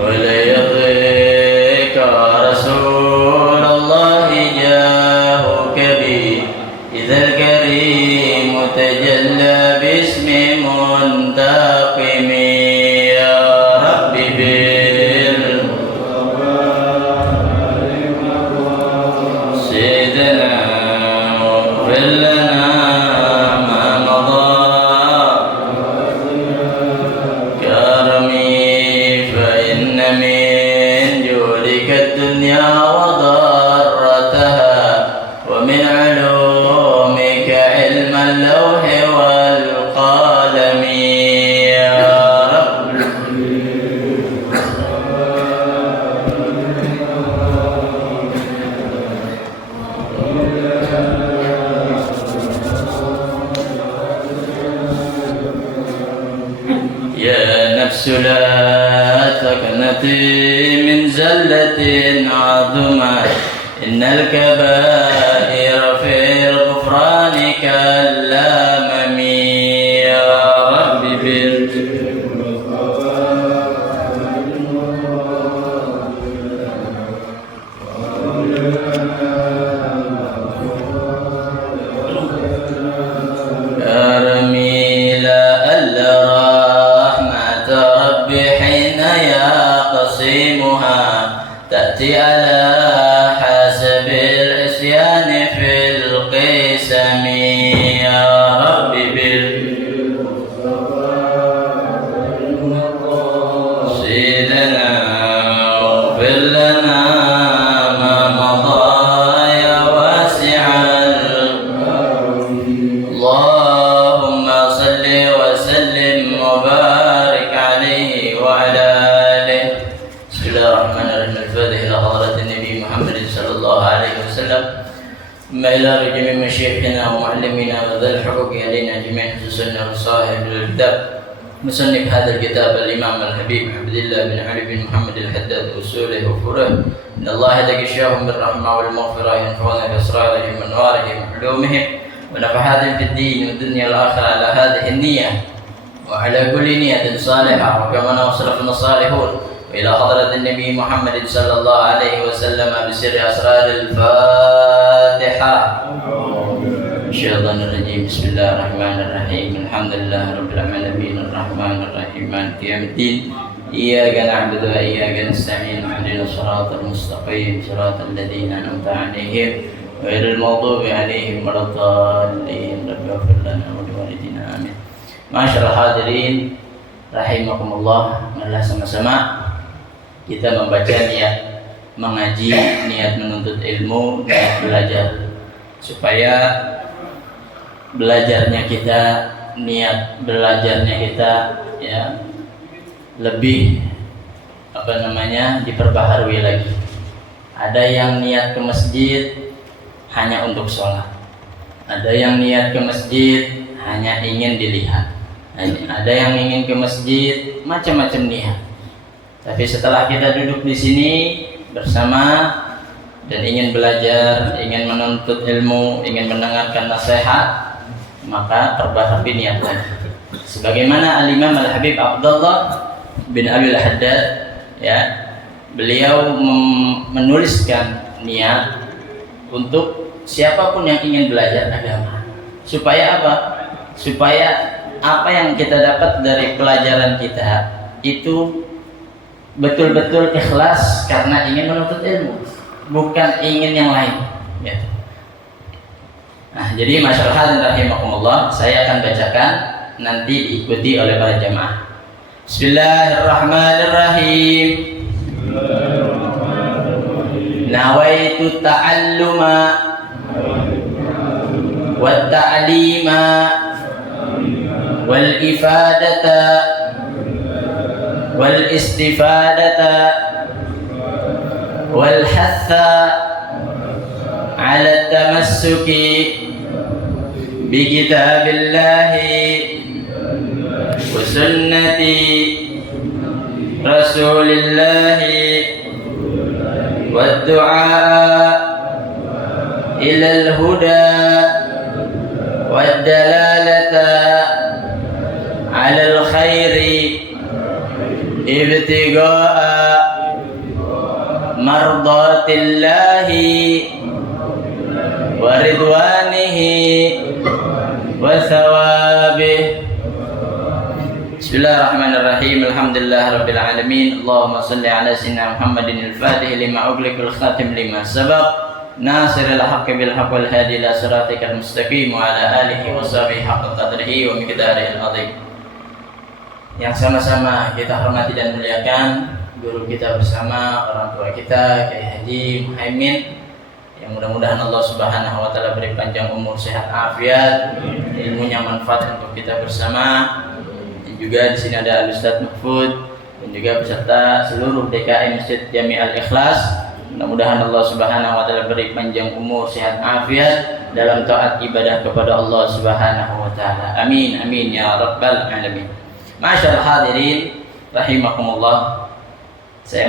وليضيق رسول الله جاهك بي إذا الكريم تجلى باسم منتقم يا رب سيدنا واغفر لنا ما مضى كرمي فإن من جودك الدنيا وضرتها ومن علومك علم اللوح والقلم يا رب يا نفس لا تقنطي من زلة عظمى إن الكبائر في الغفران كالأمم يا رب كرمي لألا رحمة ربي حين يقسمها تأتي على حسب العصيان في القسم يا رب سيدنا واغفر لنا ما مضى يا واسع اللهم صل وسلم وبارك عليه وعلى آله. بسم الله الرحمن الرحيم. الفاتحة إلى حضرة النبي محمد صلى الله عليه وسلم، ثم إلى جميع مشايخنا ومعلمينا وذوي الحقوق علينا جميعا، خصوصا صاحب الكتاب مصنف هذا الكتاب الإمام الحبيب عبد الله بن علي بن محمد الحداد أصوله وفروعه. إن الله يغشاهم بالرحمة والمغفرة ينفعون بأسرارهم وأنوارهم وعلومهم ونفحات في الدين والدنيا والآخرة على هذه النية وعلى كل نية صالحة وكما وصرفنا الصالحون وإلى حضرة النبي محمد صلى الله عليه وسلم بسر أسرار الفاتحة. الشيطان الرجيم. بسم الله الرحمن الرحيم. الحمد لله رب العالمين الرحمن الرحيم مالك يوم الدين إياك نعبد وإياك نستعين اهدنا الصراط المستقيم صراط الذين أنعمت عليهم غير المغضوب عليهم ولا الضالين رب اغفر لنا ولوالدينا آمين. Masyaallah hadirin rahimakumullah, marilah sama-sama kita membaca niat mengaji, niat menuntut ilmu, niat belajar, supaya belajarnya kita, niat belajarnya kita ya lebih diperbaharui lagi. Ada yang niat ke masjid hanya untuk sholat, ada yang niat ke masjid hanya ingin dilihat, ada yang ingin ke masjid macam-macam niat. Tapi setelah kita duduk di sini bersama dan ingin belajar, ingin menuntut ilmu, ingin mendengarkan nasihat, maka perbaharui niat lagi. Sebagaimana Al-Imam Al-Habib Abdullah bin Abi Al-Haddad ya, beliau menuliskan niat untuk siapapun yang ingin belajar agama. Supaya apa? Supaya apa yang kita dapat dari pelajaran kita itu betul-betul ikhlas karena ingin menuntut ilmu, bukan ingin yang lain ya. Nah, jadi masyaallah rahimakumullah, saya akan bacakan, nanti diikuti oleh para jamaah. Bismillahirrahmanirrahim. Nawaitu ta'alluma wa ta'lima wal ifadata wal istifadata wal hatha ala tamassuki bi kitabillahi wa sunnati rasulillahi wa du'a ila al-huda wa dalalata على الخير ابتغاء مرضات الله ورضوانه وثوابه. Bismillahirrahmanirrahim. Alhamdulillahirabbil alamin. Allahumma shalli ala sayyidina Muhammadin al-fatih lima ughliq wal khatim lima sabaq nasiril haqqi bil haqqi wal hadi ila siratikal mustaqim wa ala alihi wa sahbihi haqqa qadrihi wa miqdarihil azim. Yang sama-sama kita hormati dan muliakan guru kita bersama, orang tua kita Kiai Haji Muhaimin, yang mudah-mudahan Allah Subhanahu wa taala beri panjang umur, sehat afiat, ilmunya manfaat untuk kita bersama. Juga di sini ada Al-Ustaz Mahfud dan juga beserta seluruh DKM Masjid Jami Al-Ikhlas. Mudah-mudahan Allah Subhanahu wa taala beri panjang umur, sehat afiat dalam taat ibadah kepada Allah Subhanahu wa taala. Amin amin ya rabbal alamin. Masyaallah hadirin rahimakumullah. Saya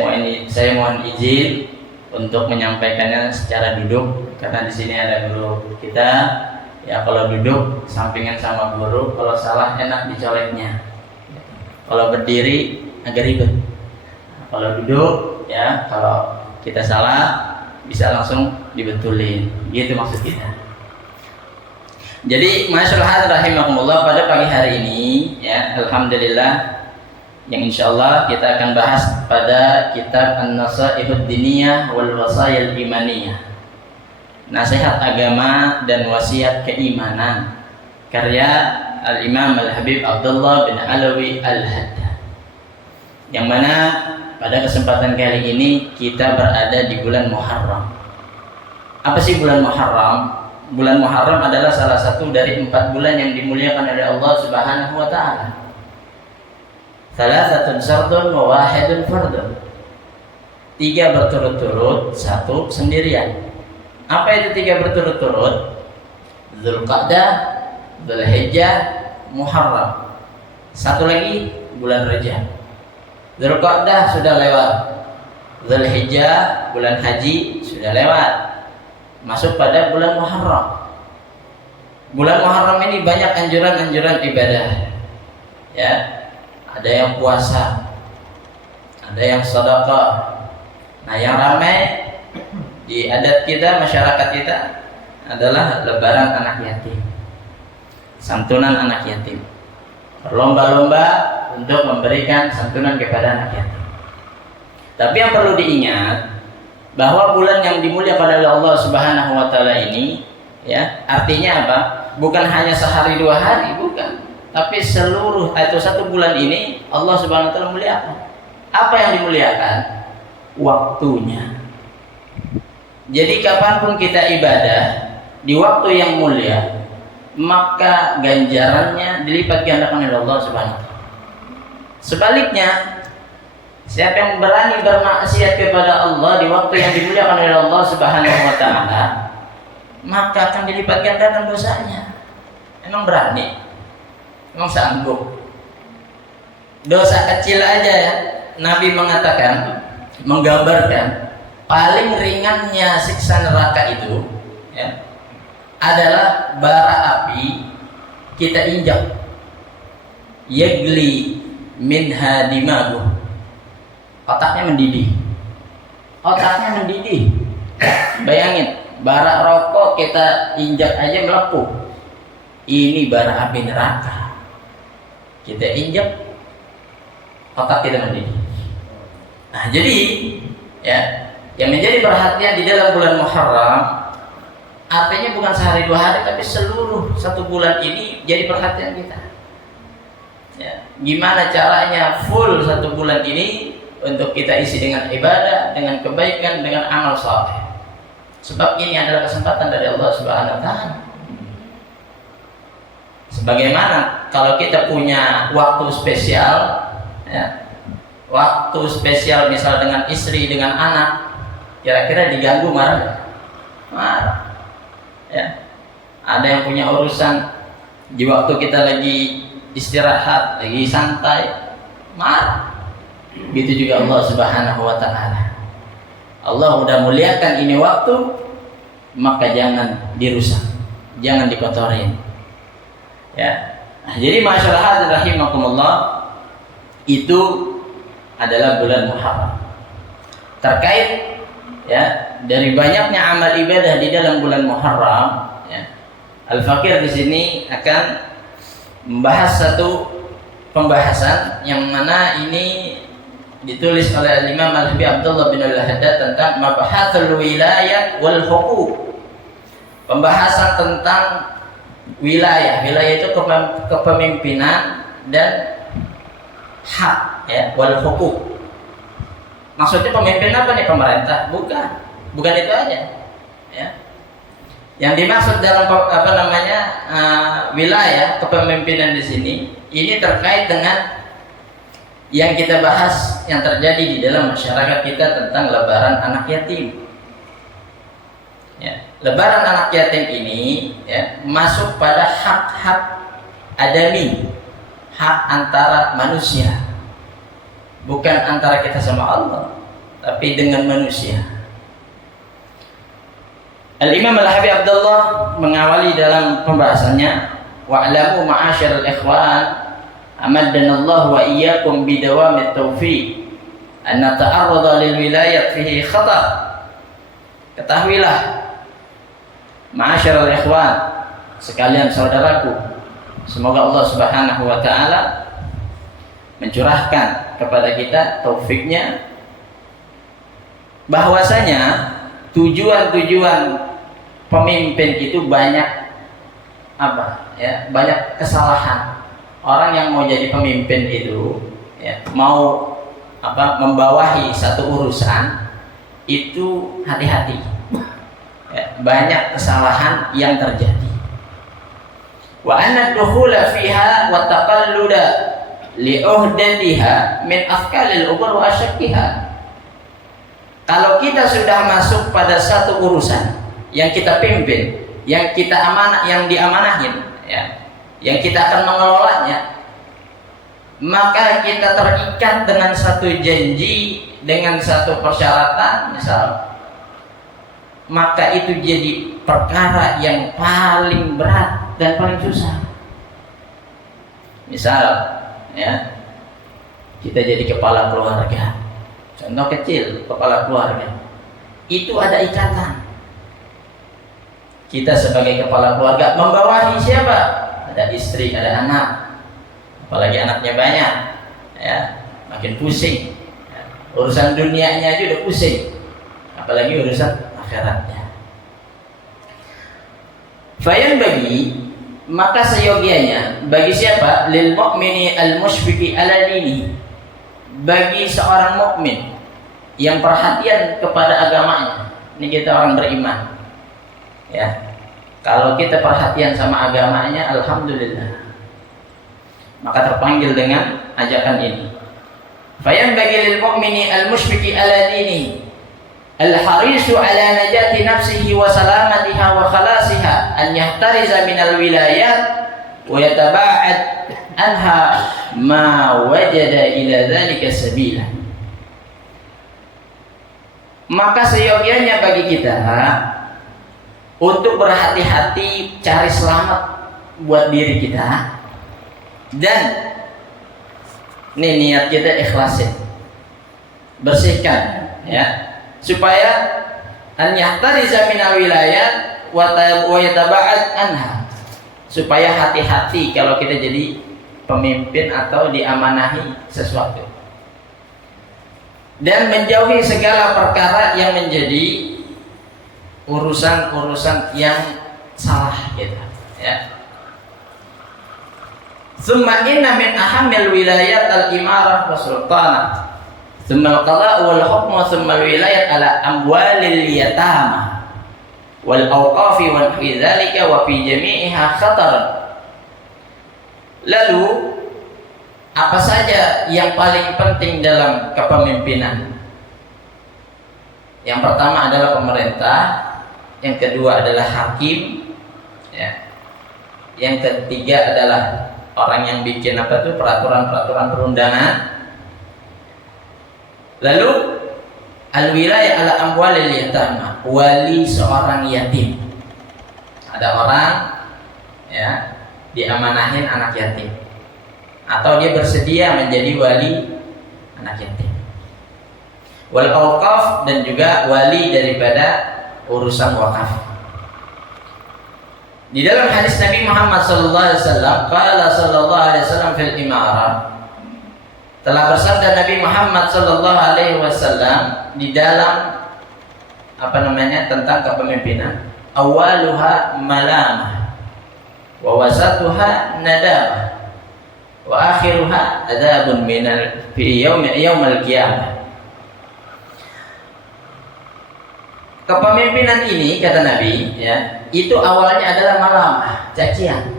mohon izin untuk menyampaikannya secara duduk karena di sini ada guru kita. Ya, kalau duduk sampingan sama guru, kalau salah enak dicoleknya. Kalau berdiri agak ribet. Kalau duduk ya, kalau kita salah bisa langsung dibetulin. Gitu maksud kita. Jadi masyaallah rahimakumullah, pada pagi hari ini ya, alhamdulillah, yang insyaallah kita akan bahas pada kitab An-Nasaihud Diniyah wal Wasayil Imaniyah. Nasihat agama dan wasiat keimanan, karya Al-Imam Al-Habib Abdullah bin Alawi Al-Haddad. Yang mana pada kesempatan kali ini kita berada di bulan Muharram. Apa sih bulan Muharram? Bulan Muharram adalah salah satu dari 4 bulan yang dimuliakan oleh Allah Subhanahu wa taala. Salasatun syardun wa wahidun fardun. 3 berturut-turut, 1 sendirian. Apa itu 3 berturut-turut? Dzulqa'dah, Dzulhijjah, Muharram. 1 lagi bulan Rajab. Dzulqa'dah sudah lewat. Dzulhijjah, bulan haji sudah lewat. Masuk pada bulan Muharram. Bulan Muharram ini banyak anjuran-anjuran ibadah. Ya. Ada yang puasa, ada yang sedekah. Nah, yang ramai di adat kita, masyarakat kita adalah lebaran anak yatim, santunan anak yatim, berlomba-lomba untuk memberikan santunan kepada anak yatim. Tapi yang perlu diingat bahwa bulan yang dimuliakan oleh Allah Subhanahu wa taala ini ya, artinya apa? Bukan hanya sehari 2 hari, bukan. Tapi seluruh atau 1 bulan ini Allah Subhanahu wa taala muliakan. Apa yang dimuliakan? Waktunya. Jadi kapanpun kita ibadah di waktu yang mulia, maka ganjarannya dilipat gandakan oleh Allah Subhanahu wa taala. Sebaliknya, siapa yang berani bermaksiat kepada Allah di waktu yang dimuliakan oleh Allah Subhanahu wa taala, maka akan dilipat gandakan dosanya. Emang berani? Emang sanggup? Dosa kecil aja ya, Nabi mengatakan, menggambarkan paling ringannya siksa neraka itu ya, adalah bara api kita injak, yagli minha dimagu, otaknya mendidih. Otaknya mendidih. Bayangin, bara rokok kita injak aja melepuh. Ini bara api neraka. Kita injak, otak kita mendidih. Nah, jadi ya, yang menjadi perhatian di dalam bulan Muharram, artinya bukan sehari 2 hari, tapi seluruh 1 bulan ini jadi perhatian kita. Ya, gimana caranya full 1 bulan ini untuk kita isi dengan ibadah, dengan kebaikan, dengan amal saleh. Sebab ini adalah kesempatan dari Allah Subhanahu wa taala. Sebagaimana kalau kita punya waktu spesial ya, waktu spesial misal dengan istri, dengan anak, kira-kira diganggu marah? Marah ya. Ada yang punya urusan di waktu kita lagi istirahat, lagi santai, marah. Begitu juga Allah Subhanahu wa taala. Allah udah muliakan ini waktu, maka jangan dirusak, jangan dikotorin. Ya. Nah, jadi masyarakat rahimakumullah, itu adalah bulan Muharram. Terkait ya dari banyaknya amal ibadah di dalam bulan Muharram, ya, Al-Fakir di sini akan membahas satu pembahasan yang mana ini ditulis oleh Imam Al-Habib Abdullah bin Al-Haddad tentang Mabahatul Wilayah wal Huquq. Pembahasan tentang wilayah itu kepemimpinan dan hak, ya, wal huquq. Maksudnya pemimpin apa nih? Pemerintah? Bukan itu aja, ya. Yang dimaksud dalam wilayah kepemimpinan di sini ini terkait dengan yang kita bahas yang terjadi di dalam masyarakat kita tentang lebaran anak yatim. Ya, lebaran anak yatim ini, ya, masuk pada hak-hak adami, hak antara manusia, bukan antara kita sama Allah, tapi dengan manusia. Al-Imam Al-Habib Abdullah mengawali dalam pembahasannya, wa'lamu ma'asyiral ikhwan amaddanallahu wa iyyakum bidawamit taufiq an nata'arrada lil wilayat fihi khata'. Ketahuilah ma'asyiral ikhwan, sekalian saudaraku, semoga Allah Subhanahu wa taala mencurahkan kepada kita taufiknya, bahwasanya tujuan pemimpin itu banyak banyak kesalahan. Orang yang mau jadi pemimpin itu, ya, mau membawahi satu urusan itu hati-hati, ya, banyak kesalahan yang terjadi. Wa anna dukhula fiha wa taqalluda li'uhdatiha min afkalil umur wa asyakkiha. Kalau kita sudah masuk pada satu urusan yang kita pimpin, yang kita yang diamanahin, ya, yang kita akan mengelolanya, maka kita terikat dengan satu janji, dengan satu persyaratan, misal, maka itu jadi perkara yang paling berat dan paling susah. Misal, ya, kita jadi kepala keluarga, contoh kecil, kepala keluarga itu ada ikatan. Kita sebagai kepala keluarga membawahi siapa? Ada istri, ada anak, apalagi anaknya banyak, ya, makin pusing, ya. Urusan dunianya aja udah pusing, apalagi urusan akhiratnya. Fayan bagi, maka seyogianya bagi siapa? Lil mu'mini al-musyfiqi ala dini, bagi seorang mukmin yang perhatian kepada agamanya. Ini kita orang beriman, ya. Kalau kita perhatian sama agamanya, alhamdulillah, maka terpanggil dengan ajakan ini. Fayan bagi lil mu'mini al-musyfiqi ala dini al-harisu ala najati nafsihi wa salamatiha wa khalasiha an yahtariza minal wilayat wa yataba'ad anha ma wajada ila dhalika sabila. Maka seyogianya bagi kita untuk berhati-hati cari selamat buat diri kita, dan ini niat kita ikhlasin, bersihkan, ya, supaya an yahtariza minal wilayat wa yataba'ad anha, supaya hati-hati kalau kita jadi pemimpin atau diamanahi sesuatu, dan menjauhi segala perkara yang menjadi urusan-urusan yang salah kita, ya. Tsumma inna min ahammil wilayat al-imarah wa sultanah, tsumma al-qada' wal hukm, tsumma al-wilayat ala amwalil yatama wal awqafi wa fi dzalika wa fi jami'iha khatar. Lalu apa saja yang paling penting dalam kepemimpinan? Yang pertama adalah pemerintah, yang kedua adalah hakim, ya. Yang ketiga adalah orang yang bikin peraturan-peraturan perundangan. Lalu al-wilayah ala amwalil yatama, wali seorang yatim. Ada orang, ya, diamanahin anak yatim, atau dia bersedia menjadi wali anak yatim. Wal auqaf, dan juga wali daripada urusan wakaf. Di dalam hadis Nabi Muhammad sallallahu alaihi wasallam, qala sallallahu alaihi wasallam fil imarah, telah bersabda Nabi Muhammad sallallahu alaihi wasallam di dalam tentang kepemimpinan, awaluha malamah wa wasatuha nadamah wa akhiruha adzabun minal fi yaumil qiyamah. Kepemimpinan ini, kata Nabi, ya, itu awalnya adalah malamah, cacian.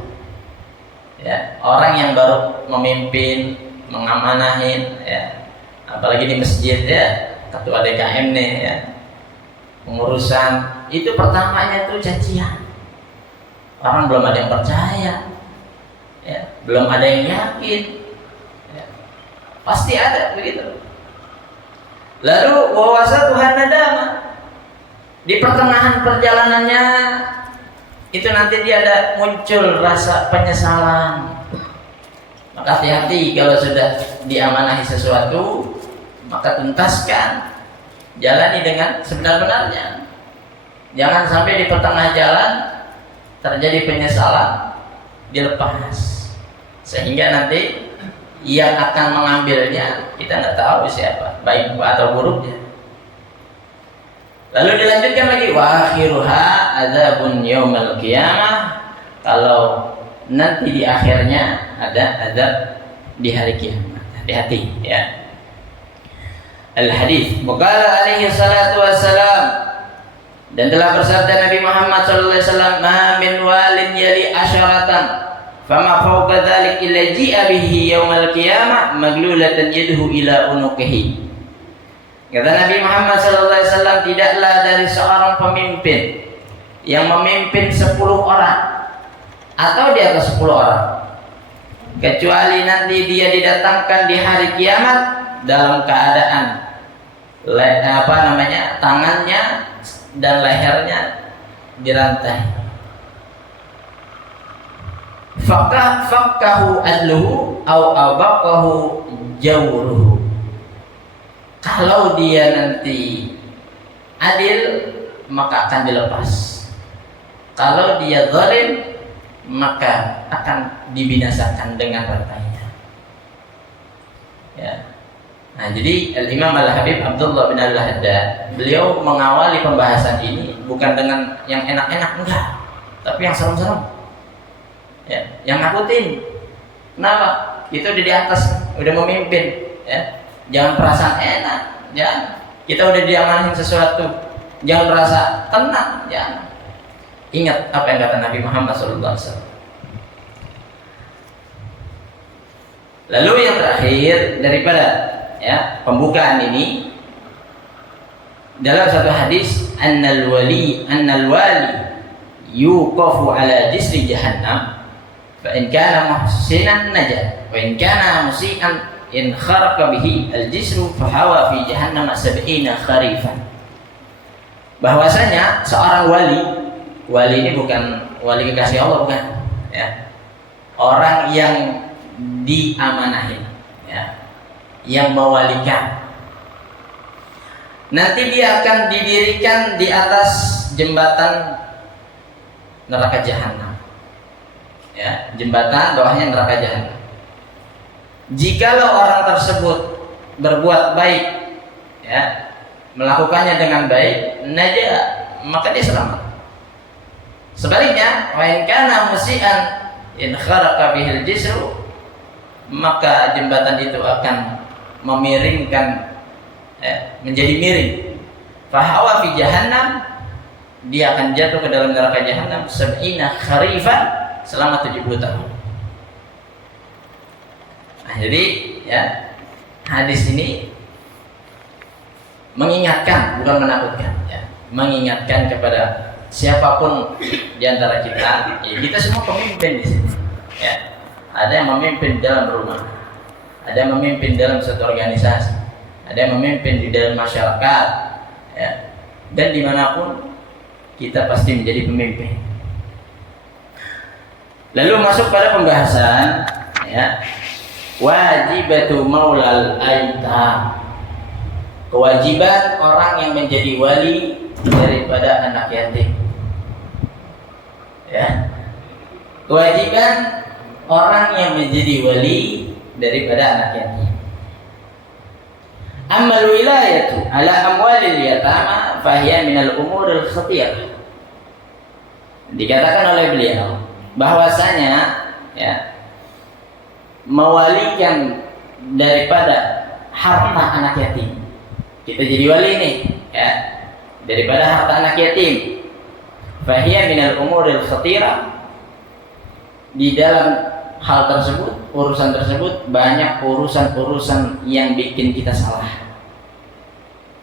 Ya, orang yang baru memimpin, mengamanahin, ya, apalagi di masjid, ya, ketua DKM nih, ya, pengurusan, itu pertamanya tuh cacian. Orang belum ada yang percaya, ya, belum ada yang yakin, ya, pasti ada begitu. Lalu wawasa Tuhan nadama, di pertengahan perjalanannya itu nanti dia ada muncul rasa penyesalan. Maka hati-hati kalau sudah diamanahi sesuatu, maka tuntaskan, jalani dengan sebenar-benarnya. Jangan sampai di pertengahan jalan terjadi penyesalan, dilepas, sehingga nanti yang akan mengambilnya kita nggak tahu siapa, baik atau buruknya. Lalu dilanjutkan lagi, wa akhiruha adzabun yaumil qiyamah, kalau nanti di akhirnya ada azab di hari kiamat. Hati-hati, ya. Al-hadis, qala alaihi salatu wassalam, dan telah bersabda Nabi Muhammad sallallahu alaihi wasallam, ma min walin yali asyaratan fama fawqa dzalik illa ji'a bihi yaumil qiyamah maglulatan yaduhu ila unuqihi. Kata Nabi Muhammad SAW, tidaklah dari seorang pemimpin yang memimpin 10 orang atau di atas 10 orang, kecuali nanti dia didatangkan di hari kiamat dalam keadaan tangannya dan lehernya dirantai. Fakkahu adluhu au abaqahu jawruhu. Kalau dia nanti adil, maka akan dilepas. Kalau dia zalim, maka akan dibinasakan dengan rantainya. Ya. Nah, jadi Al-Imam Al-Habib Abdullah bin Al-Haddad, beliau mengawali pembahasan ini bukan dengan yang enak-enak, enggak, tapi yang serem-serem. Ya, yang nakutin. Kenapa? Itu di atas, udah memimpin, ya. Jangan perasaan enak, jangan. Kita udah diamanahin sesuatu, jangan merasa tenang, jangan. Ingat apa yang kata Nabi Muhammad SAW. Lalu yang terakhir daripada, ya, pembukaan ini, dalam satu hadis, annal wali yuqafu ala jisri jahannam fa in kana muhsinan najat wa in kana musii'an in kharaqa bihi al-jisru fahawa fi jahannam 70 kharifan. Bahwasanya seorang wali ini bukan wali kekasih Allah, bukan, ya. Orang yang diamanahin, ya, yang mewalikan, nanti dia akan didirikan di atas jembatan neraka jahanam, ya, jembatan bawahnya neraka jahanam. Jikalau orang tersebut berbuat baik, ya, melakukannya dengan baik, najah, maka dia selamat. Sebaliknya, wa in kana musian in kharaqa bihil jisru, maka jembatan itu akan memiringkan, ya, menjadi miring. Fahawa fi jahannam, dia akan jatuh ke dalam neraka jahanam 70 kharifan, selama 70 tahun. Nah, jadi, ya, hadis ini mengingatkan, bukan menakutkan, ya, mengingatkan kepada siapapun di antara kita, ya, kita semua pemimpin di sini, ya. Ada yang memimpin dalam rumah, ada yang memimpin dalam suatu organisasi, ada yang memimpin di dalam masyarakat, ya, dan dimanapun kita pasti menjadi pemimpin. Lalu masuk pada pembahasan ya, wajibatu maulal aitam. Kewajiban orang yang menjadi wali daripada anak yatim. Ya. Kewajiban orang yang menjadi wali daripada anak yatim. Amal wilayatu ala amwalil yatama fahiya minal umuril khatirah. Dikatakan oleh beliau bahwasanya ya, mewalikan daripada harta anak yatim. Kita jadi wali nih ya, daripada harta anak yatim. Fahiya minal umuril khatirah. Di dalam hal tersebut, urusan tersebut banyak urusan-urusan yang bikin kita salah.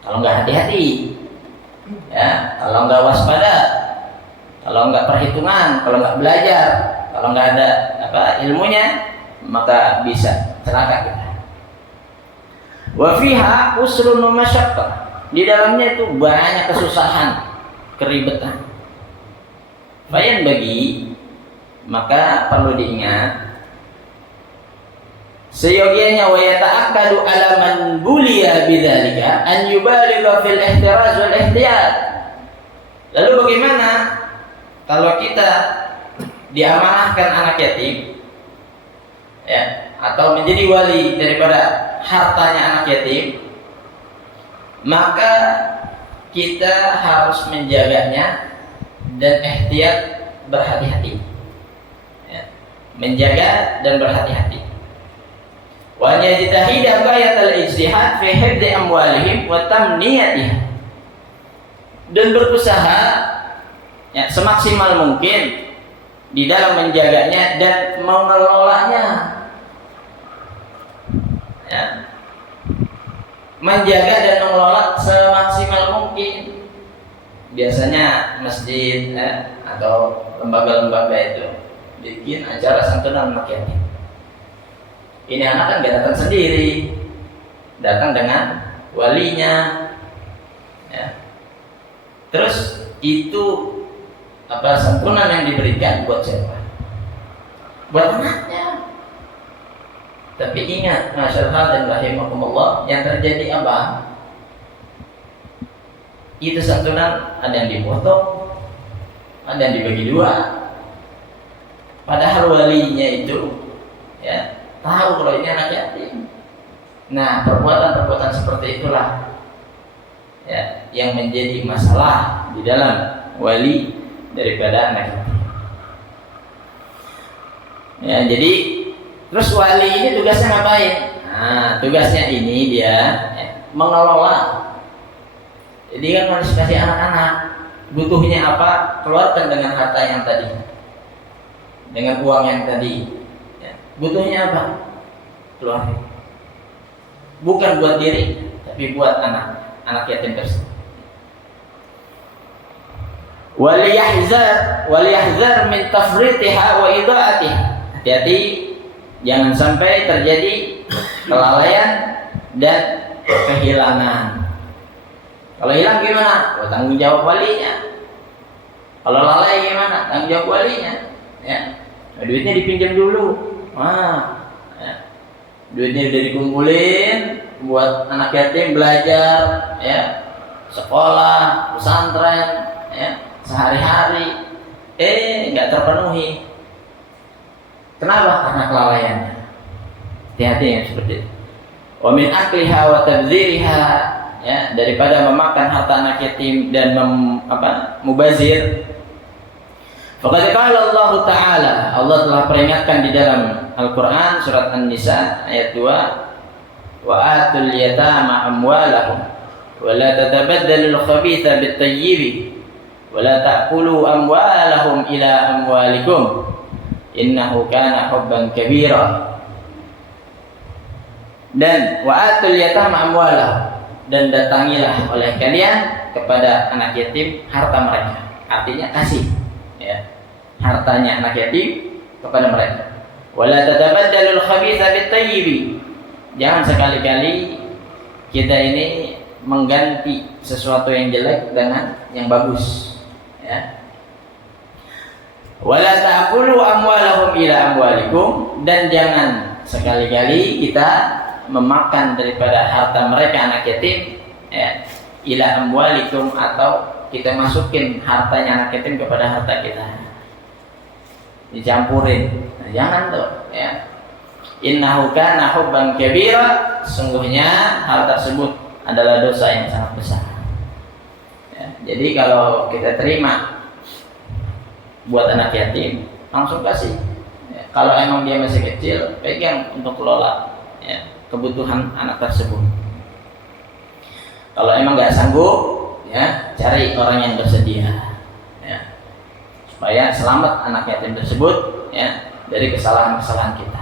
Kalau nggak hati-hati, ya, kalau nggak waspada, kalau nggak perhitungan, kalau nggak belajar, kalau nggak ada ilmunya, maka bisa celaka kita. Wa fiha usrun wa masyaqqah. Di dalamnya itu banyak kesusahan, keribetan. Bayan bagi, maka perlu diingat seyogianya wa yata'akkadu ala man buliya bidzalika an yubaligha fil ihtiraz wal ihtiyat. Lalu bagaimana kalau kita diamanahkan anak yatim ya, atau menjadi wali daripada hartanya anak yatim, maka kita harus menjaganya dan ihtiyat, berhati-hati ya, menjaga dan berhati-hati. Wa yajtahida ghayatal ijtihad fi hifdzi amwalihim wa tamniyatiha, dan berusaha ya, semaksimal mungkin di dalam menjaganya dan mengelolanya ya, menjaga dan mengelola semaksimal mungkin. Biasanya masjid ya, atau lembaga-lembaga itu bikin acara santunan anak yatim. Ini anak kan gak datang sendiri, datang dengan walinya ya. Terus itu santunan yang diberikan buat siapa? Buat anaknya. Tapi ingat, masyaallah dan rahimakumullah, yang terjadi apa? Itu santunan ada yang dipotong, ada yang dibagi dua. Padahal walinya itu ya tahu kalau ini anak yatim. Nah, perbuatan-perbuatan seperti itulah ya yang menjadi masalah di dalam wali daripada anak yatim. Ya, jadi terus wali ini tugasnya ngapain? Nah, tugasnya ini dia mengelola. Jadi kan harus kasih anak-anak butuhnya apa, keluarkan dengan harta yang tadi, dengan uang yang tadi ya. Butuhnya apa, keluarkan. Bukan buat diri, tapi buat anak yatim tersebut. Waliyahzar min tafritiha wa ida'atiha. Hati-hati jangan sampai terjadi kelalaian dan kehilangan. Kalau hilang gimana? Tanggung jawab walinya. Kalau lalai gimana? Tanggung jawab walinya. Ya, duitnya dipinjam dulu. Ya. Duitnya udah dikumpulin buat anak yatim belajar, ya, sekolah, pesantren, ya, sehari-hari. Nggak terpenuhi. Kenapa? Karena kelalaiannya. Hati-hati yang seperti itu. Wa min akliha wa tabdziriha, ya, daripada memakan harta anak yatim dan mubazir. Faqad qala Allah Ta'ala, Allah telah peringatkan di dalam Al-Qur'an surat An-Nisa ayat 2, wa atul yatama amwalahum wa la tatabaddalul khabitha bit-tayyibi wa la ta'kulu amwalahum ila amwalikum innahu kana hubban kabira. Dan wa atul yatama amwalahum, dan datangilah oleh kalian kepada anak yatim harta mereka. Artinya kasih ya, hartanya anak yatim kepada mereka. Wala tatabaddalul khabitha bit-tayyibi, jangan sekali-kali kita ini mengganti sesuatu yang jelek dengan yang bagus ya. Wala ta'kulu amwalahum ila amwalikum, dan jangan sekali-kali kita memakan daripada harta mereka anak yatim ya, ila amwalikum, atau kita masukin hartanya anak yatim kepada harta kita, dicampurin. Nah, jangan tuh ya. Innahu kana hubban kabira, sungguhnya hal tersebut adalah dosa yang sangat besar ya. Jadi kalau kita terima buat anak yatim, langsung kasih ya. Kalau emang dia masih kecil, pegang untuk kelola ya, kebutuhan anak tersebut. Kalau emang nggak sanggup ya, cari orang yang bersedia ya, supaya selamat anak yatim tersebut ya dari kesalahan-kesalahan kita.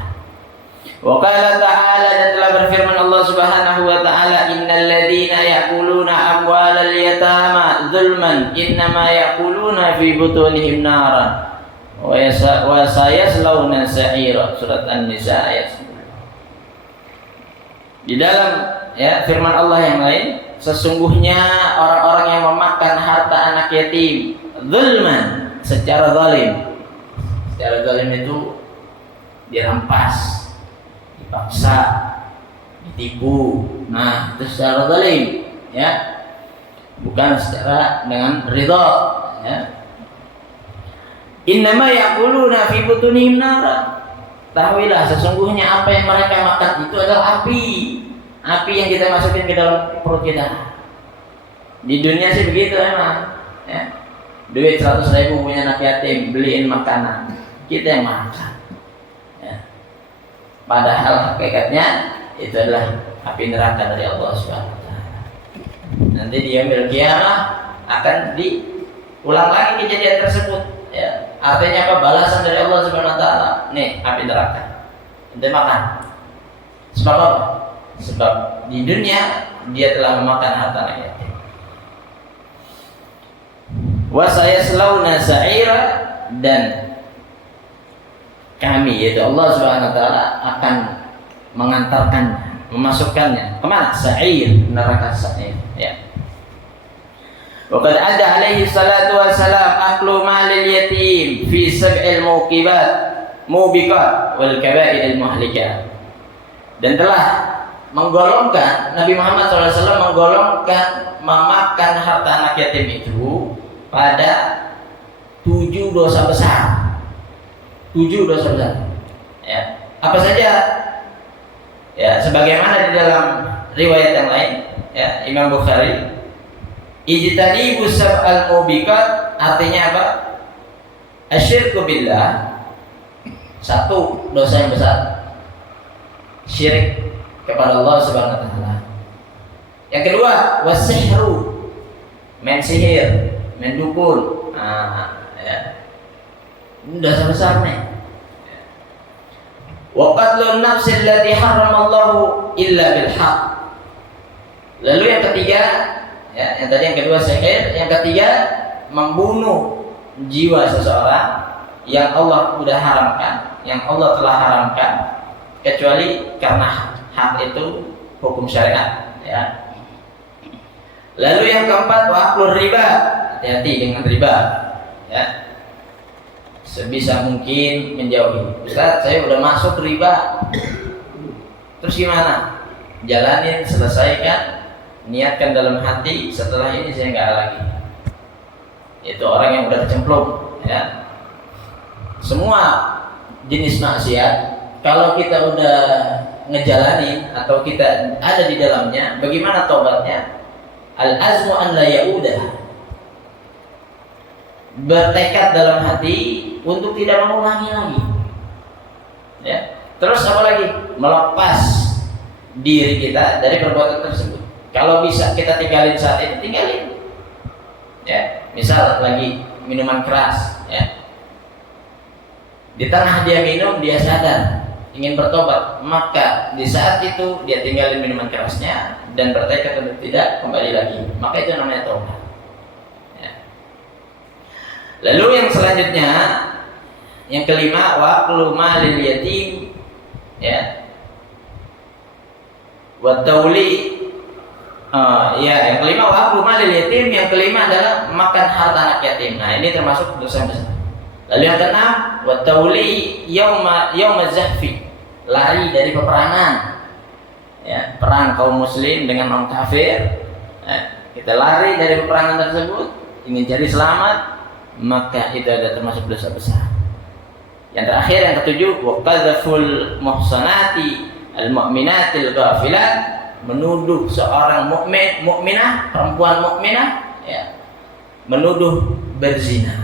Wa qala ta'ala, dan telah berfirman Allah Subhanahu wa ta'ala, innal ladzina ya'kuluna amwalal yatama zulman innama ya'kuluna fi butunihim naran wa sayaslawna sa'ira. Surat An-Nisa ayat 10. Di dalam ya firman Allah yang lain, sesungguhnya orang-orang yang memakan harta anak yatim zulman, secara zalim. Secara zalim itu dirampas, dipaksa, ditipu. Nah, itu secara zalim ya, bukan secara dengan ridha ya. Innama yaquluna fi butunihim nara, tahuilah sesungguhnya apa yang mereka makan itu adalah api yang kita masukin ke dalam perut kita. Di dunia sih begitu emang ya. Duit 100.000 punya anak yatim, beliin makanan, kita yang makan. Padahal hakikatnya itu adalah api neraka dari Allah Subhanahu wa taala. Nanti di yaumil qiyamah akan diulang lagi kejadian tersebut ya. Artinya apa? Balasan dari Allah Subhanahu wa taala. Nih, api neraka. Ente makan. Sebab apa? Sebab di dunia dia telah memakan harta anak yatim. Wa sayaslawna sa'ira, dan kami, yaitu Allah Subhanahu wa taala, akan mengantarkannya, memasukkannya kemana? Sa'ir, neraka sa'ir ya. Wa qad ada alaihi salatu wassalam aklu malil yatim fi sab'il mubiqat wal kaba'iril muhlikat. Dan telah menggolongkan, Nabi Muhammad SAW menggolongkan memakan harta anak yatim itu pada 7 dosa besar. 7 dosa besar ya. Apa saja ya, sebagaimana di dalam riwayat yang lain ya, Imam Bukhari, ijtanibu sab'al mubiqat, artinya apa? Asyirku billah, satu dosa yang besar, syirik kepada Allah Subhanahu wa taala. Yang kedua, wasihru, main sihir, main dukun. Ya. Dosa besar nih. Wa qatlun nafsil lati haramallahu illa bil haq. Lalu yang ketiga ya, yang tadi yang kedua sihir, yang ketiga membunuh jiwa seseorang yang Allah sudah haramkan, yang Allah telah haramkan, kecuali karena hak itu hukum syariat ya. Lalu yang keempat, wa aklur riba, hati-hati dengan riba ya. Sebisa mungkin menjauhi. Ustaz, saya udah masuk riba, terus gimana? Jalanin, selesaikan, niatkan dalam hati, setelah ini saya nggak lagi. Itu orang yang udah kecemplung ya. Semua jenis maksiat, kalau kita udah ngejalanin atau kita ada di dalamnya, bagaimana tobatnya? Al-azmu an la ya'udah, bertekad dalam hati untuk tidak mengulangi lagi ya. Terus apa lagi? Melepas diri kita dari perbuatan tersebut. Kalau bisa kita tinggalin saat itu, tinggalin ya. Misal lagi minuman keras ya, di tengah dia minum, dia sadar ingin bertobat, maka di saat itu dia tinggalin minuman kerasnya dan bertekad untuk tidak kembali lagi, maka itu namanya tobat ya. Lalu yang selanjutnya, yang kelima, waqlu malil yatim ya, wa tauli. Ya, yang kelima waqlu malil yatim, yang kelima adalah makan harta anak yatim. Nah, ini termasuk dosa besar Lalu yang keenam, wa tawli yauma zahfi, lari dari peperangan. Ya, perang kaum muslim dengan orang kafir. Kita lari dari peperangan tersebut, ingin cari selamat, maka itu ada termasuk dosa besar. Yang terakhir, yang ketujuh, wa qadzaful muhsanati al-mu'minatil ghafilat, menuduh seorang mukminah, perempuan mukminah, ya, menuduh berzina.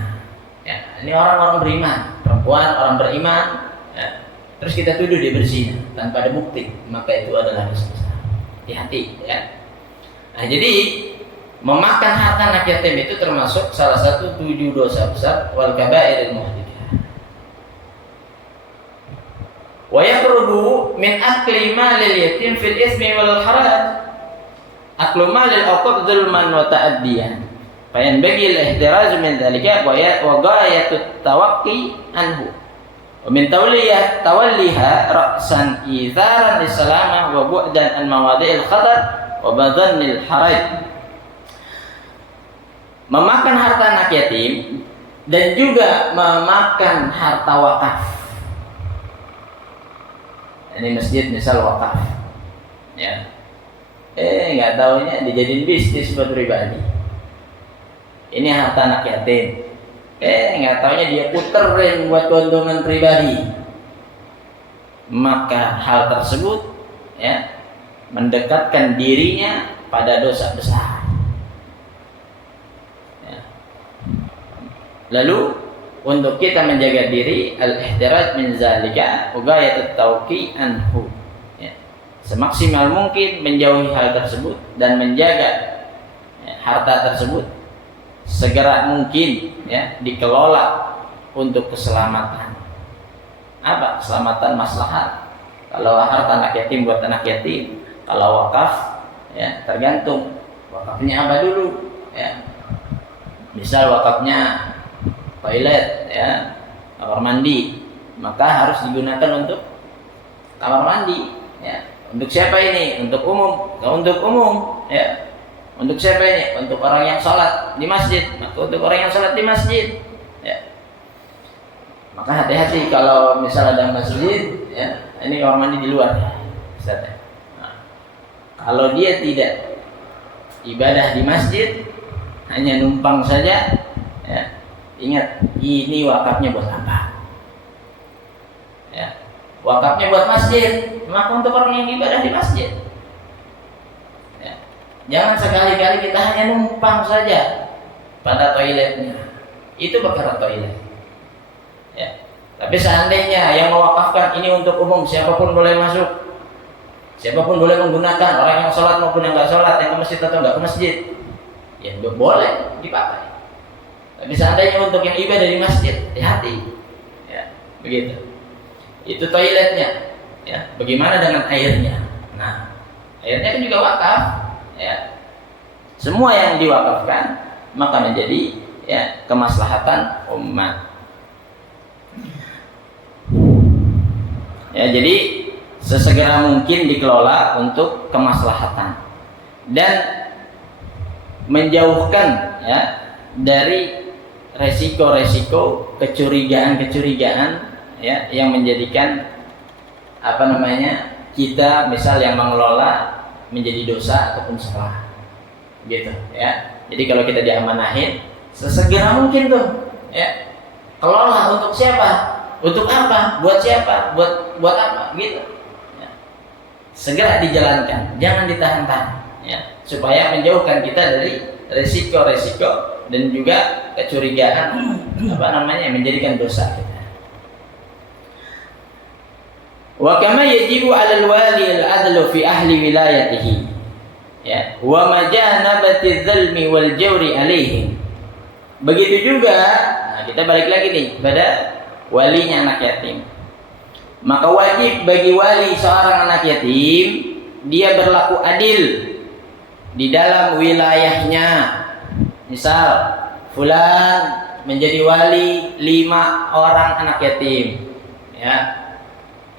Ya, ini orang-orang beriman, perempuan orang beriman, ya, terus kita tuduh dia berzina tanpa ada bukti, maka itu adalah dosa besar. Hati-hati, ya. Nah, jadi memakan harta anak yatim itu termasuk salah satu 7 dosa besar wal kaba'iril muhlikah. Wa yaqrubu min akli malil yatim fil ismi wal haraj. Aklu malil aqab zulman wa ta'addiyan. Fa yanbaghi al-ihtiraz min dhalika wa ghayatut tawaqqi anhu. Wa min tawalliha ra'san itharan lisalamah wa bu'dan an mawadhi'il khatar wa badannil haraj. Memakan harta anak yatim dan juga memakan harta wakaf. Ini masjid misal wakaf, ya, nggak taunya dijadiin bisnis buat pribadi. Ini harta anak yatim, nggak taunya dia puterin buat keuntungan pribadi. Maka hal tersebut, ya, mendekatkan dirinya pada dosa besar. Ya. Lalu untuk kita menjaga diri, al-ihtiraz min zalika ghayatut tawqi anhu, ya, semaksimal mungkin menjauhi hal tersebut dan menjaga, ya, harta tersebut segera mungkin, ya, dikelola untuk keselamatan. Apa? Keselamatan maslahat. Kalau harta anak yatim buat anak yatim, kalau wakaf, ya, tergantung wakafnya apa dulu, ya. Misal wakafnya toilet, ya, kamar mandi, maka harus digunakan untuk kamar mandi, ya. Untuk siapa ini? Untuk umum. Untuk umum, ya. Untuk siapa ini? Untuk orang yang sholat di masjid. Maka untuk orang yang sholat di masjid, ya. Maka hati-hati kalau misal ada masjid, ya, ini kamar mandi di luar, Ustaz. Nah, kalau dia tidak ibadah di masjid, hanya numpang saja, ya, ingat, ini wakafnya buat apa? Ya, wakafnya buat masjid, maka untuk orang yang ibadah di masjid. Ya. Jangan sekali-kali kita hanya numpang saja pada toiletnya. Itu perkara toilet. Ya. Tapi seandainya yang mewakafkan ini untuk umum, siapapun boleh masuk, siapapun boleh menggunakan, orang yang sholat maupun yang nggak sholat, yang ke masjid atau nggak ke masjid, ya boleh dipakai. Tapi seandainya untuk yang ibadah di masjid, hati-hati, ya, begitu. Itu toiletnya, ya. Bagaimana dengan airnya? Nah, airnya kan juga wakaf, ya. Semua yang diwakafkan maka menjadi, ya, kemaslahatan umat. Ya, jadi sesegera mungkin dikelola untuk kemaslahatan dan menjauhkan, ya, dari resiko-resiko kecurigaan-kecurigaan, ya, yang menjadikan kita misal yang mengelola menjadi dosa ataupun salah, gitu, ya. Jadi kalau kita diamanahin, sesegera mungkin tuh, ya, kelola untuk siapa, untuk apa, buat siapa, buat apa, gitu, ya. Segera dijalankan, jangan ditahan-tahan, ya, supaya menjauhkan kita dari resiko-resiko dan juga kecurigaan, menjadikan dosa kita. Wa kama yajibu 'alal wali al-'adlu fi ahli wilayatihi, ya, wa majanabati dzalmi wal jawri 'alaihim. Begitu juga, nah, kita balik lagi nih pada walinya anak yatim. Maka wajib bagi wali seorang anak yatim, dia berlaku adil di dalam wilayahnya. Misal, fulan menjadi wali 5 orang anak yatim, ya,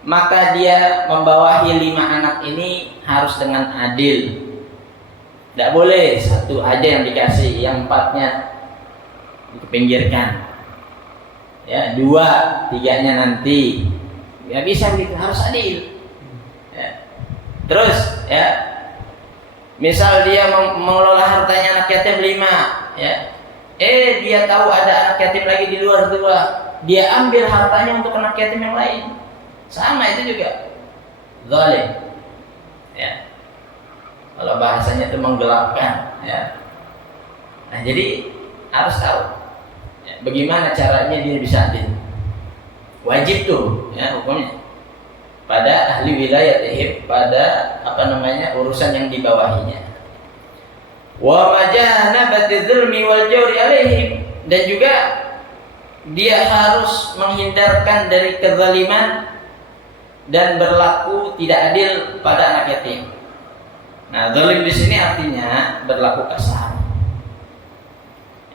maka dia membawahi 5 anak ini harus dengan adil. Tidak boleh 1 aja yang dikasih, yang 4-nya dipinggirkan. ya 2, 3-nya nanti. Ya bisa begitu, harus adil. Ya. Terus ya, misal dia mengelola hartanya anak yatim 5, ya. Dia tahu ada anak yatim lagi di luar 2, dia ambil hartanya untuk anak yatim yang lain. Sama itu juga zalim. Ya. Kalau bahasanya itu menggelapkan, ya. Nah, jadi harus tahu ya, bagaimana caranya dia bisa adil. Wajib tuh ya hukumnya pada ahli wilayatihim, pada urusan yang dibawahinya. Wa majanabati dzulmi wal jawri alaihim, dan juga dia harus menghindarkan dari kezaliman dan berlaku tidak adil pada anak yatim. Nah, zalim di sini artinya berlaku kasar.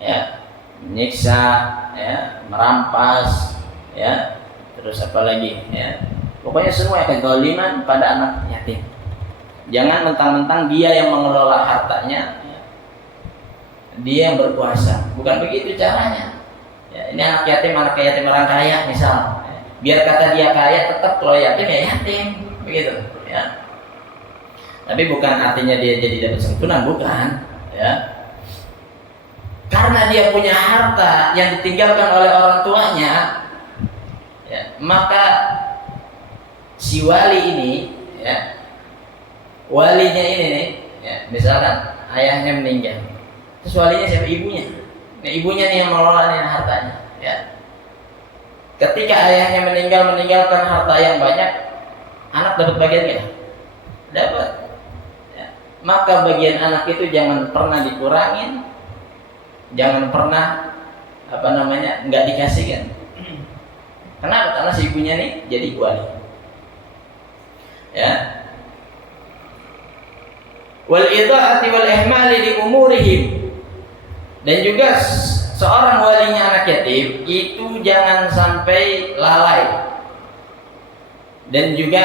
Ya, menyiksa, ya, merampas, ya. Terus apa lagi, ya? Pokoknya semua kezaliman pada anak yatim. Jangan mentang-mentang dia yang mengelola hartanya, ya. Dia yang berkuasa. Bukan begitu caranya. Ya, ini anak yatim orang kaya misal. Ya. Biar kata dia kaya, tetap kalau yatim ya yatim, begitu. Ya. Tapi bukan artinya dia jadi dapat santunan, bukan. Ya. Karena dia punya harta yang ditinggalkan oleh orang tuanya, ya, maka si wali ini, ya, walinya ini nih, ya, misalkan ayahnya meninggal, terus walinya siapa? Ibunya. Nah, ibunya nih yang mengelola hartanya, ya. Ketika ayahnya meninggalkan harta yang banyak, anak dapat bagian nggak? Dapat. Ya. Maka bagian anak itu jangan pernah dikurangin, jangan pernah nggak dikasihkan. Kenapa? Karena si ibunya nih jadi wali. Ya. Wal idha'ati wal ihmali li umurihim. Dan juga seorang walinya anak yatim itu jangan sampai lalai. Dan juga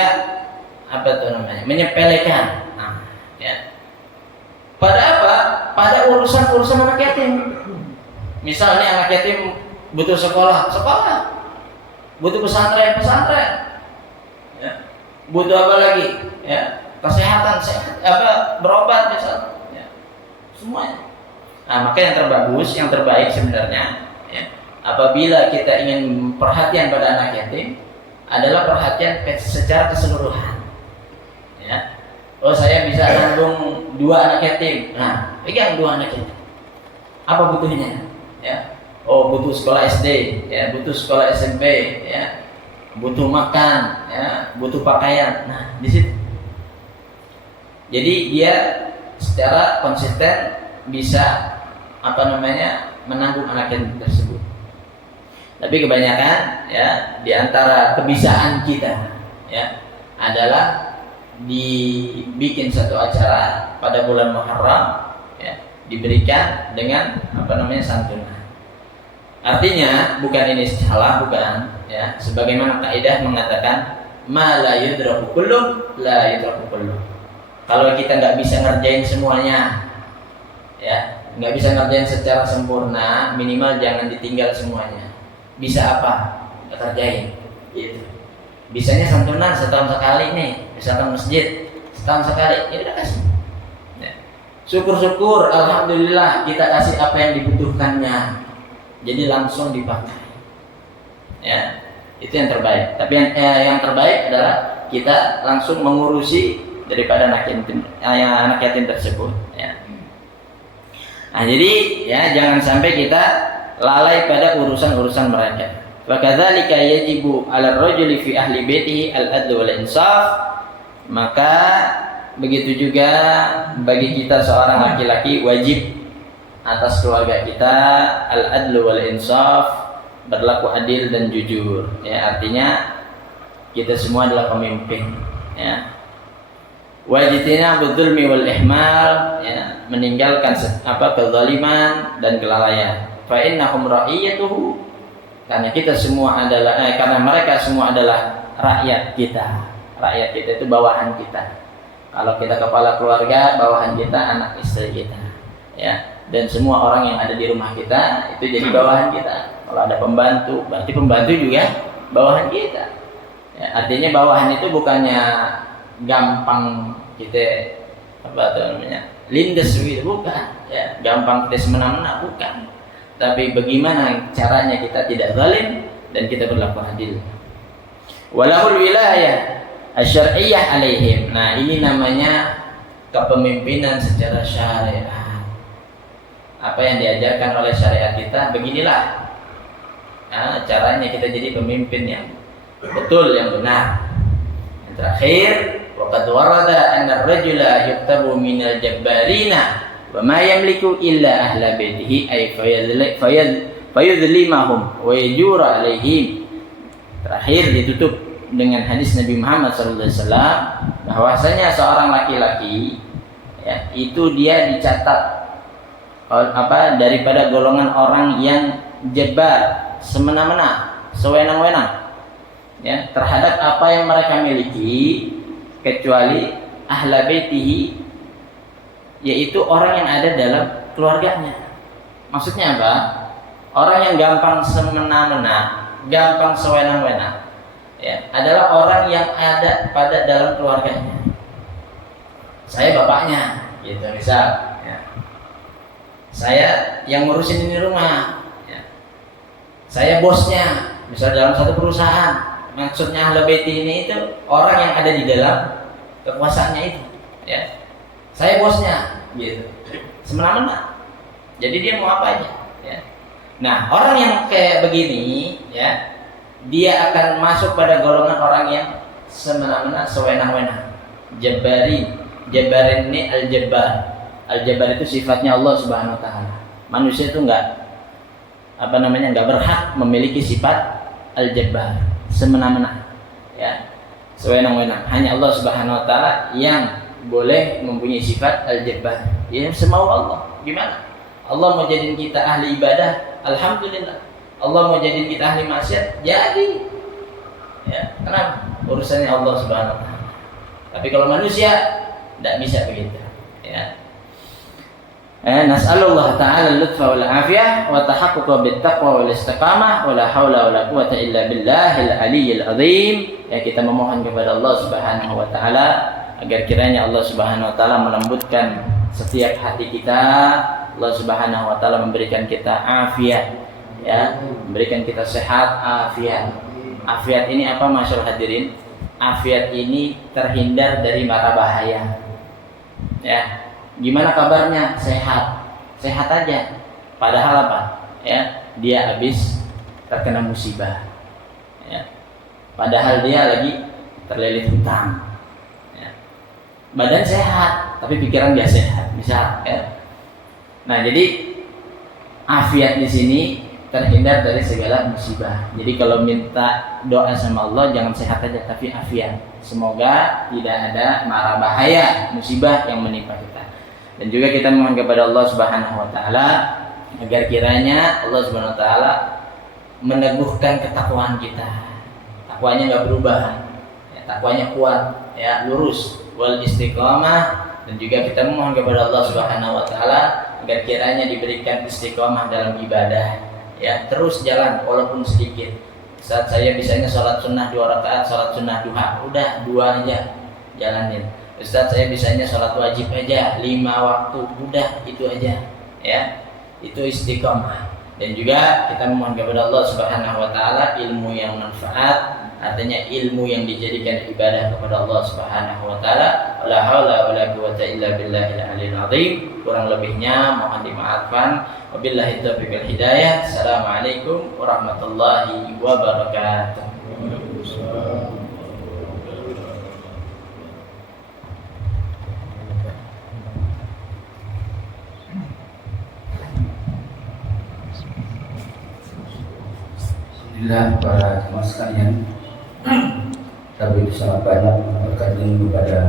menyepelekan. Nah, ya. Pada apa? Pada urusan anak yatim. Misalnya anak yatim butuh sekolah. Butuh pesantren, ya. Butuh apa lagi? Ya, kesehatan, berobat misalnya. Ya. Semuanya. Nah, maka yang terbaik sebenarnya, ya, apabila kita ingin perhatian pada anak yatim adalah perhatian secara keseluruhan. Ya. Oh, saya bisa nanggung 2 anak yatim. Nah, pegang 2 anak yatim. Apa butuhnya? Ya. Oh, butuh sekolah SD, ya, butuh sekolah SMP, ya, butuh makan, ya, butuh pakaian. Nah, di situ. Jadi dia secara konsisten bisa menanggung anak yatim tersebut. Tapi kebanyakan, ya, di antara kebiasaan kita, ya, adalah dibikin satu acara pada bulan Muharram, ya, diberikan dengan santunan. Artinya bukan ini salah, bukan, ya. Sebagaimana kaidah mengatakan ma la yudraku kullu la yudraku kullu. Kalau kita nggak bisa ngerjain semuanya, ya, nggak bisa ngerjain secara sempurna, minimal jangan ditinggal semuanya. Bisa apa? Kerjain, gitu. Bisanya santunan setahun sekali nih, misalkan masjid setahun sekali, ya udah kasih. Ya. Syukur-syukur, alhamdulillah kita kasih apa yang dibutuhkannya. Jadi langsung dipakai, ya, itu yang terbaik. Tapi yang terbaik adalah kita langsung mengurusi daripada anak yatim tersebut, ya. Nah, jadi ya jangan sampai kita lalai pada urusan mereka. Wa kadzalika yajibu 'ala ar-rajuli fi ahli baitihi al-'adl wal insaf. Maka begitu juga bagi kita seorang laki-laki wajib atas keluarga kita al-'adl wal insaf, berlaku adil dan jujur, ya. Artinya kita semua adalah pemimpin, ya. Wajitina bidzulmi wal ihmal, ya, meninggalkan kezaliman dan kelalaian. Fa innahum ra'iyatuhu, karena kita semua adalah karena mereka semua adalah rakyat kita. Rakyat kita itu bawahan kita. Kalau kita kepala keluarga, bawahan kita anak istri kita, ya. Dan semua orang yang ada di rumah kita itu jadi bawahan kita. Kalau ada pembantu, berarti pembantu juga bawahan kita. Ya, artinya bawahan itu bukannya gampang kita lindes gitu, bukan. Ya, gampang kita semena-mena, bukan. Tapi bagaimana caranya kita tidak zalim dan kita berlaku adil. Walahul wilayah asyariyah alaihim. Nah, ini namanya kepemimpinan secara syariat. Apa yang diajarkan oleh syariat kita, beginilah. Nah, caranya kita jadi pemimpin yang betul, yang benar. Yang terakhir, waqad warada anna ar-rajula yuktabu minal jabbarina wa ma yamliku illa ahla baitihi ay fayudlimahum wa yajura alaihim. Terakhir ditutup dengan hadis Nabi Muhammad SAW bahwasanya seorang laki-laki ya, itu dia dicatat daripada golongan orang yang jabbar, semena-mena, sewenang-wenang ya, terhadap apa yang mereka miliki kecuali ahla baitihi, yaitu orang yang ada dalam keluarganya. Maksudnya apa? Orang yang gampang semena-mena, gampang sewenang-wenang ya, adalah orang yang ada pada dalam keluarganya. Saya bapaknya gitu misal ya. Saya yang ngurusin ini rumah ya. Saya bosnya misal dalam satu perusahaan. Maksudnya ahli bait ini itu orang yang ada di dalam kekuasaannya itu ya. Saya bosnya gitu, semena-mena, jadi dia mau apa aja ya. Nah, orang yang kayak begini ya, dia akan masuk pada golongan orang yang semena-mena, sewenang-wenang. Jabbarin ini al-jabbar. Al-jabbar itu sifatnya Allah Subhanahu wa taala. Manusia itu enggak berhak memiliki sifat al-jabbar, semena-mena ya, sewenang-wenang. Hanya Allah Subhanahu wa taala yang boleh mempunyai sifat al-jabbar. Ya semau Allah. Gimana? Allah mau jadiin kita ahli ibadah, alhamdulillah. Allah mau jadiin kita ahli maksiat, jadi. Ya, kenapa? Urusannya Allah Subhanahu wa taala. Tapi kalau manusia tidak bisa begitu, ya. Nas'alullah ta'ala al-lutfa wal afiyah wa tahaqquqa bit taqwa wal istiqamah wa la haula wa la quwwata illa billahil aliyyil azim. Ya, kita memohon kepada Allah Subhanahu wa taala agar kiranya Allah Subhanahu wa taala melembutkan setiap hati kita. Allah Subhanahu wa taala memberikan kita afiat ya, memberikan kita sehat afiat. Afiat ini apa masyaallah hadirin? Afiat ini terhindar dari mara bahaya. Ya. Gimana kabarnya? Sehat. Sehat aja. Padahal apa? Ya, dia habis terkena musibah. Ya. Padahal dia lagi terlilit hutang. Ya. Badan sehat, tapi pikiran dia sehat, misal ya. Nah, jadi afiat di sini terhindar dari segala musibah. Jadi kalau minta doa sama Allah jangan sehat aja tapi afiat. Semoga tidak ada mara bahaya, musibah yang menimpa kita. Dan juga kita mohon kepada Allah Subhanahu wa taala agar kiranya Allah Subhanahu wa taala meneguhkan ketakwaan kita. Takwanya enggak berubah. Ya, takwanya kuat, ya, lurus wal istiqamah. Dan juga kita mohon kepada Allah Subhanahu wa taala agar kiranya diberikan istiqamah dalam ibadah. Ya, terus jalan walaupun sedikit. Saat saya bisanya sholat sunnah 2 rakaat, sholat sunnah duha, udah 2 aja jalanin. Ustaz saya bisanya sholat wajib aja 5 waktu, udah itu aja ya, itu istiqomah. Dan juga kita memohon kepada Allah Subhanahu wa taala ilmu yang manfaat, artinya ilmu yang dijadikan ibadah kepada Allah Subhanahu wa taala. La haula wala quwwata illa billahil aliyil azim. Kurang lebihnya mohon dimaafkan. Wabillahi taufiq wal hidayah. Assalamualaikum warahmatullahi wabarakatuh. Alhamdulillah para jemaah sekalian, tapi sangat banyak berkajian kepada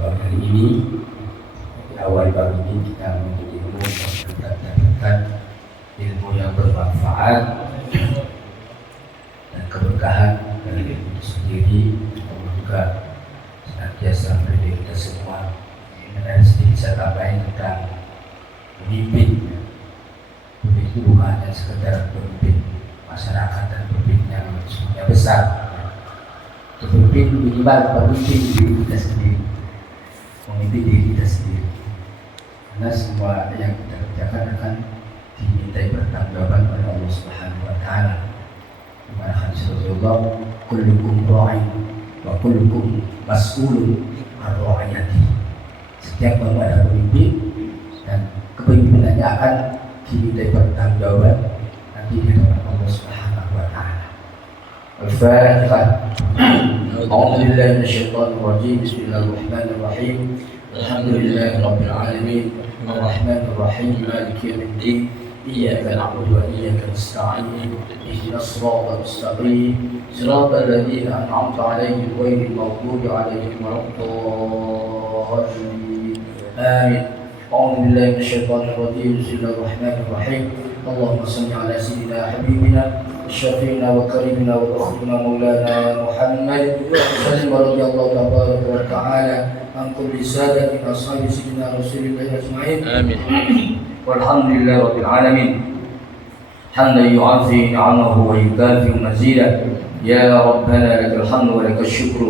pagi hari ini. Di awal pagi ini kita menuntut ilmu, kita dapatkan ilmu yang bermanfaat dan keberkahan dari ilmu itu sendiri, dan juga senantiasa mendidik kita semua. Ini sedikit saya tambahin tentang memimpin. itu bukan hanya sekedar pemimpin masyarakat dan pemimpin yang semuanya besar. Pemimpin minimal pemimpin diri kita sendiri, memimpin diri kita sendiri. Karena semua yang kita kerjakan akan dimintai pertanggungjawaban oleh Allah Subhanahu Wa Taala. Dimana hadis Rasulullah, kullukum ra'in wa kullukum mas'ulun an ra'iyati. Setiap kamu ada pemimpin dan kepemimpinannya akan dimintai pertanggungjawaban nanti di hadapan Allah Subhanahu Wa Taala. Al-Fatihah. A'udzu billahi minasyaitonir rajim. Bismillahirrahmanirrahim. Alhamdulillahi rabbil alamin. Ar-Rahmanir Rahim. Maliki yaumiddin. إياك نعبد وإياك نستعين اهدنا الصراط المستقيم صراط الذين أنعمت عليهم غير المغضوب عليهم ولا الضالين آمين. أعوذ بالله من الشيطان الرجيم. بسم الله الرحمن الرحيم. اللهم صل على سيدنا حبيبنا وشفينا وكريمنا وأخونا مولانا محمد وسلم رضي الله تبارك وتعالى عن كل سادة أصحاب سيدنا رسول الله أجمعين. آمين. والحمد لله رب العالمين حمدا يعافي نعمه ويكافئ مزيدا. يا ربنا لك الحمد ولك الشكر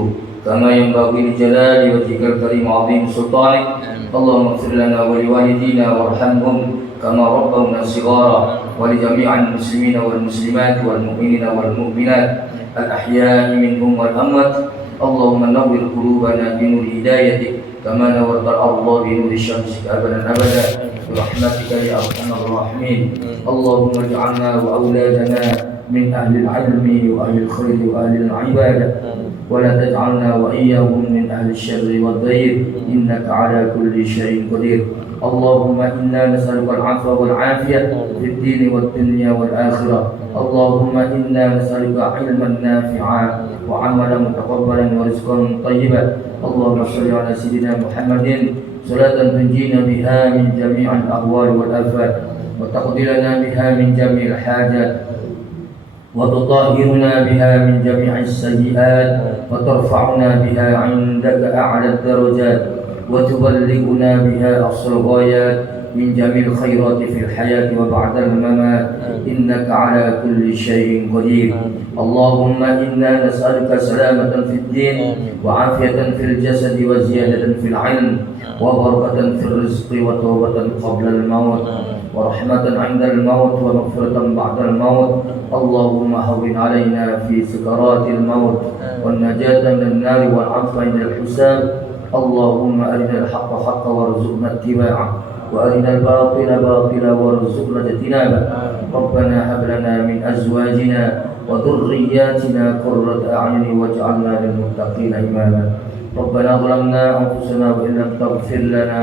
كما ينبغي لجلال وجهك الكريم عظيم سلطانك. اللهم اغفر لنا ولوالدينا وارحمهم كما ربونا صغارا ولجميع المسلمين والمسلمات والمؤمنين والمؤمنات الأحياء منهم والأموات. اللهم نور قلوبنا بنور هدايتك كما نورت الأرض بنور شمسك أبدا أبدا برحمتك يا أرحم الراحمين. اللهم اجعلنا وأولادنا من أهل العلم وأهل الخير وأهل العبادة ولا تجعلنا وإياهم من أهل الشر والضير إنك على كل شيء قدير. اللهم إنا نسألك العفو والعافية في الدين والدنيا والآخرة. اللهم إنا نسألك علما نافعا وعملا متقبلا ورزقا طيبا. اللهم صل على سيدنا محمد صلاة تنجينا بها من جميع الأهوال والآفات وتقضي لنا بها من جميع الحاجات وتطهرنا بها من جميع السيئات وترفعنا بها عندك أعلى الدرجات وتبلغنا بها أقصى الغايات من جميع الخيرات في الحياة وبعد الممات إنك على كل شيء قدير. اللهم إنا نسألك سلامة في الدين وعافية في الجسد وزيادة في العلم وبركة في الرزق وتوبة قبل الموت ورحمة عند الموت ومغفرة بعد الموت. اللهم هون علينا في سكرات الموت والنجاة من النار والعفو عند الحساب. اللهم أرنا الحق حقا وارزقنا اتباعه وأرنا الباطل باطلا وارزقنا اجتنابه. ربنا هب لنا من أزواجنا وذرياتنا قرة أعين واجعلنا للمتقين إماما. ربنا ظلمنا أنفسنا وإن لم تغفر لنا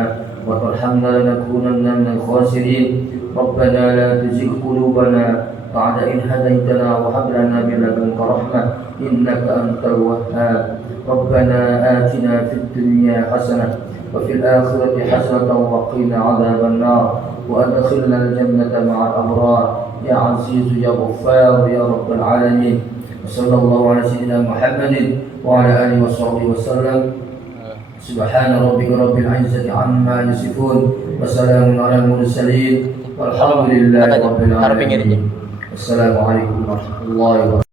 وترحمنا لنكونن من الخاسرين. ربنا لا تزغ قلوبنا بعد إذ هديتنا وهب لنا من لدنك رحمة إنك أنت الوهاب. ربنا آتنا في الدنيا حسنة وفي الآخرة حسنة وقنا عذاب النار وأدخلنا الجنة مع الأبرار يا عزيز يا غفار يا رب العالمين. وصلى الله على سيدنا محمد وعلى آله وصحبه وسلم. سبحان ربك رب العزة عما يصفون وسلام على المرسلين والحمد لله رب العالمين. السلام عليكم ورحمة الله وبركاته.